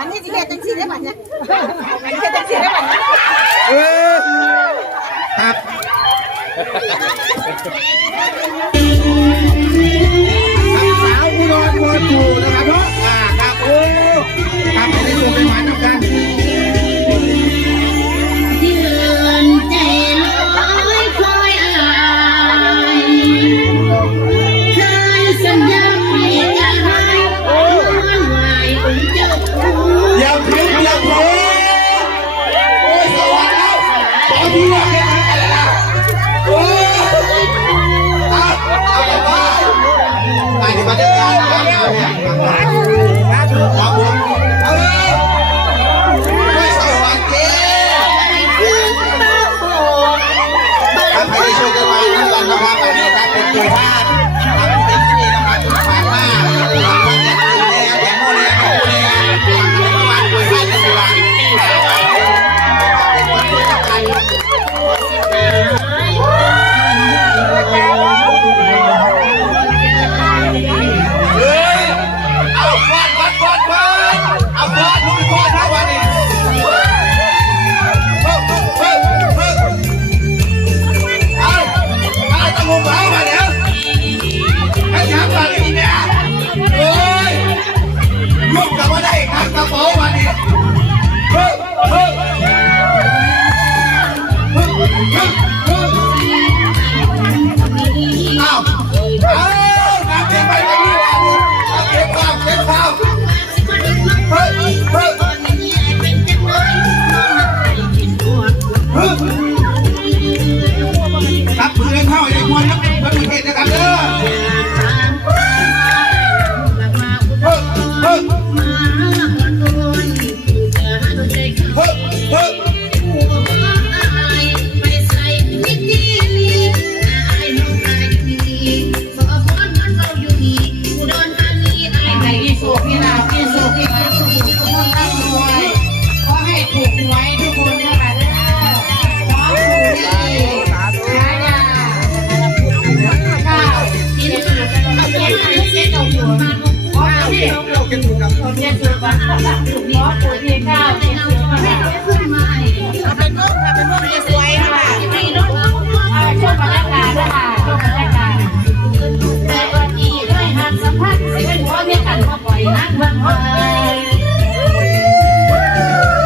อันนี้จะเฮ็ดจังซี่ได้บัดเนี่ยอันนี้เฮ็ดจังซี่ได้บัดเนี่ยเออครับสาวอุดรบัวจูนะครับเนาะอ่าครับโอ้ครับให้ได้ชมเป็นหวานน้ำกัน เก็บถูกครับเป็นรูปค่ะเป็นรูปจะสวยค่ะอ่าชมบรรยากาศนะคะชมบรรยากาศแต่วันนี้ด้วยหันสัมผัสสิเป็นหัวเมียกันมาปล่อยนักวันวาย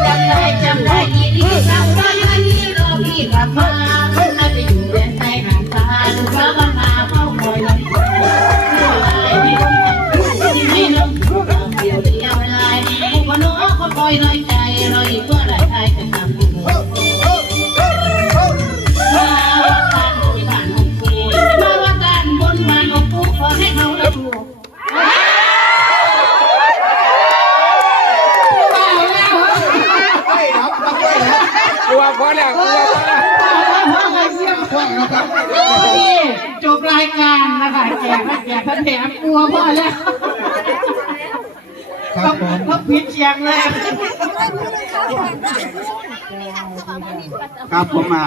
จำได้จำได้ดีดีจำได้ดีรอพี่กลับมา นี่จบรายการนะคะแจกแจกท่านแถมกลัวพ่อแล้วครับผมก็พิดเชียงเลยครับผมมา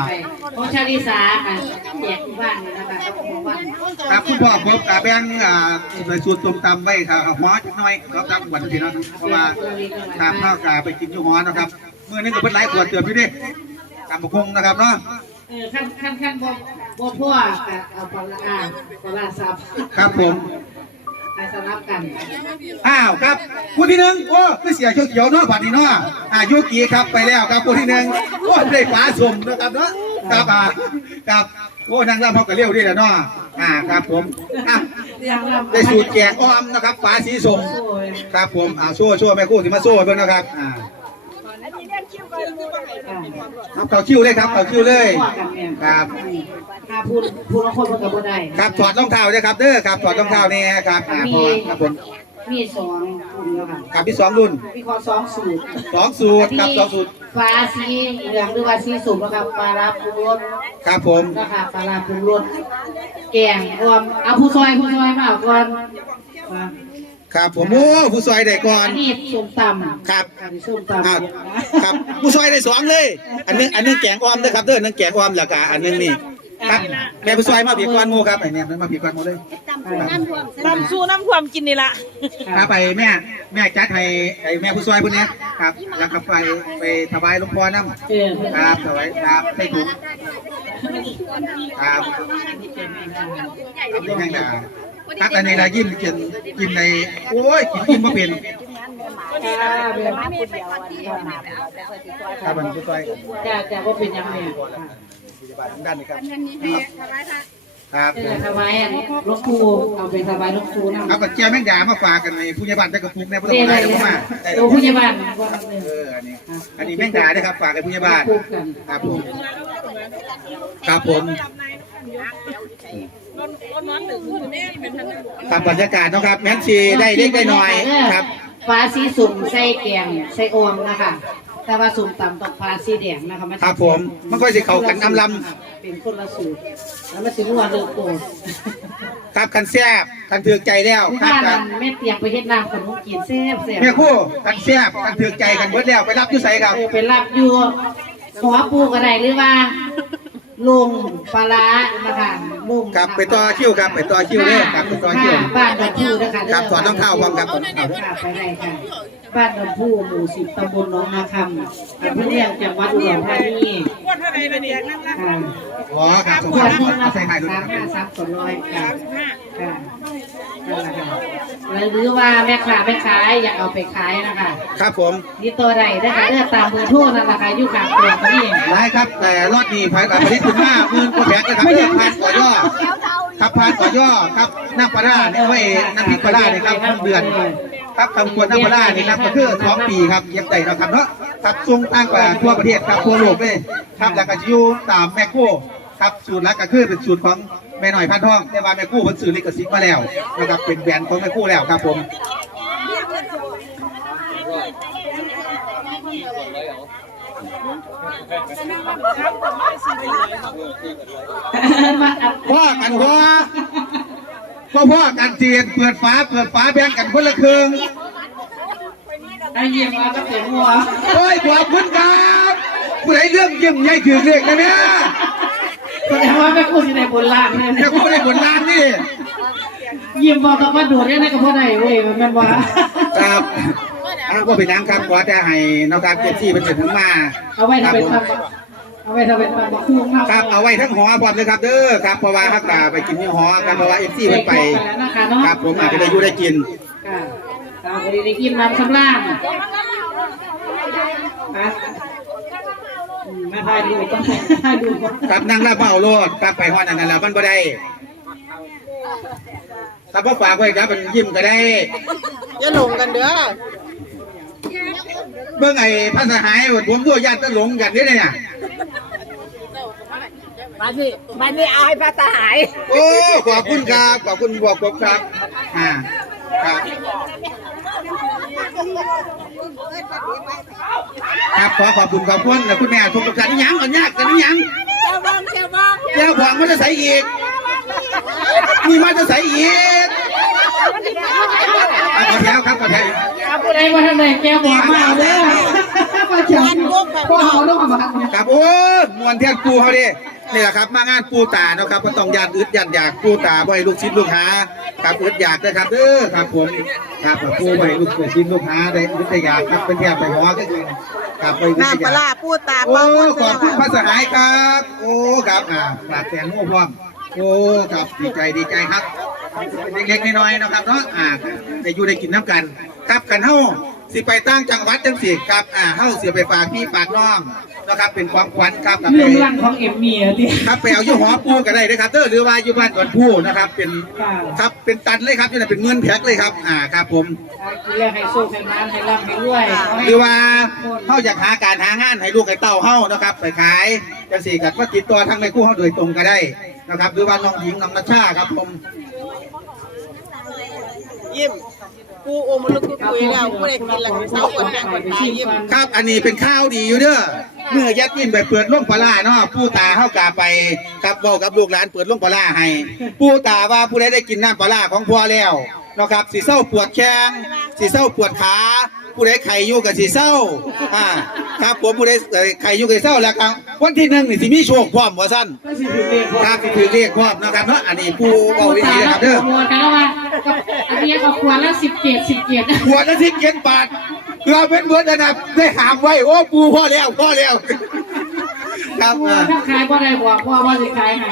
โอชาลิสาค่ะแจกที่บ้านนะคะก็บอกว่าครับคุณพ่อผมกับแบงอ่าใส่สูตรต้มตำไว้ครับเอาหอจักหน่อยครับครับวันที่เนาะเพราะว่าทางข้าวกาไปกินอยู่หอนะครับเมื่อนี้ก็เป็นหลายขวดเตือนพี่ดิตำบกคงนะครับเนาะ เออขั้นขั้นขั้นบ่บ่พ่อกับเอาปลาอ่าปลาซับครับผม ไปสลับกันอ้าวครับผู้ที่หนึ่งโอ้คือเสียเขียวๆเนาะบัดนี้เนาะอ่าโยกีครับไปแล้วครับผู้ที่หนึ่งโอ้ได้ฟ้าสมนะครับเนาะครับอ่าครับโอ้นางรำเขาก็เร็วดีแหละเนาะอ่าครับผมอะอย่างลำได้สูตรแกงอ้อมนะครับฟ้าสีส้มโอ้ย ครับผมอ่าโซ่โซ่แม่คู่ที่มาโซ่เพิ่นนะครับอ่าอ่า ครับเขาคิ้วเลยครับเขาคิ้วเลยพ่อกันเนี่ยครับถ้าพูดพูดละคนมันก็บ่ได้ครับถอดรองเท้าด้วยครับเด้อครับถอดรองเท้าเนี่ยครับอ่าพอครับผมมีสองกลุ่มแล้วค่ะกับที่สองรุ่นมีข้อสองสูตรสองสูตรครับสองสูตรฟ้าสีเหลืองหรือว่าสีสูตรนะครับปลาลาปรุงรสครับผมนะคะปลาลาปรุงรสแกงรวมเอาผู้ซอยผู้ซอยมาเอาก่อนมา ครับผมโอ้ผู้ซอยได้ก่ออันนนี้ส้มตำครับ อันนี้ส้มตำอ่าครับผู้ซอยได้สองเลย อันนึงอันนึงแกงอ้อมเด้อครับเด้ออันนึงแกงอ้อมแล้วก็อันนึงนี่ครับแม่ผู้ซอยมาผีกวนหมูครับไอ้เนี่ยมาผีกวนหมูเลยตำสู้น้ำท่วมกินนี่ละครับไปแม่แม่จัดให้ไอ้แม่ผู้ซอยคนนี้ครับ แล้วก็ไปไปถวายหลวงพ่อน้ำเออครับถวายครับใส่ถุงครับนี่แม่ง ด่าครับอันนี้ละยิ้มกินกินในโอ้ยกินยิ้มมาเป็นครับมันผู้ซอยจ้าจ้าว่าเป็นยังไงด้านนี้ครับครับเออถวายอันหลวงปู่เอาไปถวายหลวงปู่นะเอากับเจียแม่งด่ามาฝากกันในผู้ใหญ่บ้านได้กระปุกในพระเรียนได้อะไรเข้ามานะได้ตัวผู้ใหญ่บ้านว่าเอออันนี้อันนี้แม่งด่าด้วยครับฝากกับผู้ใหญ่บ้านพูดกันครับผมครับผม ครับบรรยากาศเนาะครับแม่นชีได้เล็กได้น้อยครับฟ้าสีสุ่มใส่แกงใส่ออมนะคะแต่ว่าสุ่มต่ำต้องฟ้าสีแดงนะคะครับผมมันก็สิเข้ากันน้ำลเป็นคนละสูตรแล้วมันสิรัวเลือกโตำครับคันแซ่บคันถือใจแล้วครับ้าบนนั้นแม่เตียงไปเฮ็ดน้ำขนมกินแซ่บแซ่บแม่คู่คันแซ่บคันถือใจกันเบิดแล้วไปรับอยู่ไสครับเออไปรับอยู่หัวปูก็ได้หรือว่า ลงปลาร้านะคะลงครับไปต่อคิวครับไปต่อคิวเลยครับไปต่อคิวค่ะบ้านดอนพูนะคะเด้ครับถอดรองเท้าพร้อมครับถอดรองเท้าค่ะไปได้ค่ะบ้านดอนพูหมู่สิบตำบลหนองนาคำอำเภอเรียงจังหวัดอุดรธานีว่าเท่าไรละเนี่ยนั่นละค่ะอ๋อครับสมขมวดติหนึงนะใส่คะไข่ด้วยสามคห้ารับสามสองร้อยค่ะ ค่ะนั่นแหละค่ะหรือว่าแม่ค้าแม่ขายอยากเอาไปขายนะคะครับผมนี่ตัวใดนะคะเลือกตามเบอร์โทรนั่นแหละค่ะอยู่กลางเปลือกนี่ได้ครับ แต่รอดนี้ภายหลังผลิตถึงห้าหมื่นกว่าแพ็คนะครับเพื่อผ่านต่อย่อครับผ่านต่อย่อครับน้ำปลาร้าเนี่ยไว้น้ำพริกปลาร้าเนี่ยครับทุกเดือน ครับทำควรน้ำปลาร้านี่ครับก็คือสองปีครับเย็บใจเราะครับเนาะครับส่งต่างกว่าทั่วประเทศครับทั่วโลกเลยครับแล้วก็จะอยู่ตามแมคโครครับสูตรลักก็คือเป็นสูตรของ แม่หน่อยพันทองแต่ว่าแมคโครเพิ่นซื้อลิขสิทธิ์มาแล้วนะครับเป็นแบรนด์ของแมคโครแล้วครับผมมาอัพพ่อกันพ่อพ่อพ่อกันเจียนเปิดฝาเปิดฝาแบ่งกันคนละครึ่งไอ้เยี่ยมมาก็เสียงหัวโอ้ยขอบคุณครับผู้ใดเรื่องเยี่ยมใหญ่ถือเลขนะเนี่ย แสดงว่าแม่คุณอยู่ในบนล่างเลยแม่คู่ได้ผลล้านนี่ยิ้มบอกกับว่าโดดได้ในกระเพาะได้เว้ยมันแม่นว่าครับอ้าวว่าเป็นนังครับขอแต่ให้น้องการเจ็ดที่เป็นถึงมาเอาไว้ครัทำบเป็นผมตำบักเอาไว้ทำเป็นตำบักคุ้งมากครับเอาไว้ทั้งหอพร้อมเลยครับเด้อครับเพราะว่าฮักตาไปกินที่หอกันเพราะว่าเอฟซีมันไปนะคะเนาะครับผมอาจจะได้อยู่ได้กินค่ะตามไปได้กินน้ำสำล่างค่ะอื มมาถ่ายดูต้องถ่ายดูก่อนครับนั่งรับเมาโลดครับไปฮอดอันนั้นแล้วมันบ่ได้ครับพ่อฝากไว้ครับมันยิ้มก็ได้อย่าหลงกันเด้อเบิ่งไอ้พระสหายผมตัวญาติตะหลงกันเด้อเนี่ยมาสิมาสิอายภาษาหาย โอ้ ขอบคุณครับ ขอบคุณบอกผมครับ อ่า ครับ ครับขอขอบคุณขอบคุณและคุณแม่ทุกท่านนี่ยังก่อนยากกันนี่ยังเจ้าบ้างเจ้าบ้างแล้วขวางมันจะใส่อีกมีมันจะใส่อีกขอแถวครับขอแถวเอาผู้ใดว่าท่านใดแกบอกมาเอาเด้อมาจับพวกเขาต้องมาครับโอ้มวนเทียนปูเขาดิ นี่แหละครับมางานปูตาเนาะครับก็ต้องยานอึดยันอยากปูตาบ่ให้ลูกชิ้นลูกหาครับอึดอยากนะครับเด้อครับผมครับปูบ่ให้ลูกชิ้นลูกหาได้อึดได้อยากครับเป็นแค่ไปหอก็คือครับไปอึดได้น้ำปอลายร้ากพูดตามโอ้เป้าขอบคุณพระสหายครับ โอ้ครับอ่าปราบแตงโมพร้อมโอ้ครับดีใจดีใจครับเล็กๆน้อยๆนะครับเนาะอ่าได้อยู่ได้กินน้ำกัน ครับกันเฮาสิไปตั้งจังหวัดจังสิครับอ่าเฮาเสียไปฝากพี่ฝากน้อง นะครับเป็นความขวัญครับกับเรื่องไปร่างของเอ็มเมียที่ครับไปเอาอยู่หอปูก็ได้นะครับเด้อหรือว่าอยู่บ้านก่อนผู้นะครับเป็นค่ะครับเป็นตันเลยครับนี่นะเป็นเงินแพ็คเลยครับอ่าครับผมเรียกให้สู้ให้น้ำให้ร่ำให้รวยหรือว่าเฮาอยากหาการหางานให้ลูกให้เต้าเฮานะครับไปขายจังสี่กับว่าติดต่อทางแม่ครู่เฮาโดยตรงก็ได้นะครับหรือว่าน้องหญิงน้องนัชชาครับผมยิ้มกูโอมลุกคุยแล้วกูได้กินแล้วเศร้าก่อนนั่งก่อนตายยิ้มครับอันนี้เป็นข้าวดีอยู่เด้อ เมื่อยัดยิ้มไปเปิดล่งปลาร้าเนาะผู้ตาเฮากาไปครับบอกกับลูกหลานเปิดล่งปลาร้าให้ ผู้ตาว่าผู้ใดได้กินน้ำปลาร้าของพ่อแล้วเนาะครับสีเศร้าปวดแข้งสีเศร้าปวดขาผู้ใดไข่อยู่กับสีเศร้าอ่าครับผมผู้ใดเอ่อไข่อยู่กับสีเศร้าแล้วครับวันที่หนึ่งนี่สิมีโชคพร้อมว่าสั้นครับสิถือเรียกพร้อมนะครับเนาะอันนี้ผู้เบาวิธีนะครับเด้อขวดกันแล้วว่าอันนี้ก็ขวดละสิบเจ็ดสิบเจ็ดขวดละสิบเจ็ดบาท เราเป็นเบิร์ดนะได้หามไว้ โอ้ปูพ่อแล้วพ่อแล้ว ครับอ่าถ้าขายบ่ได้บอกว่อว่าจะขายไหน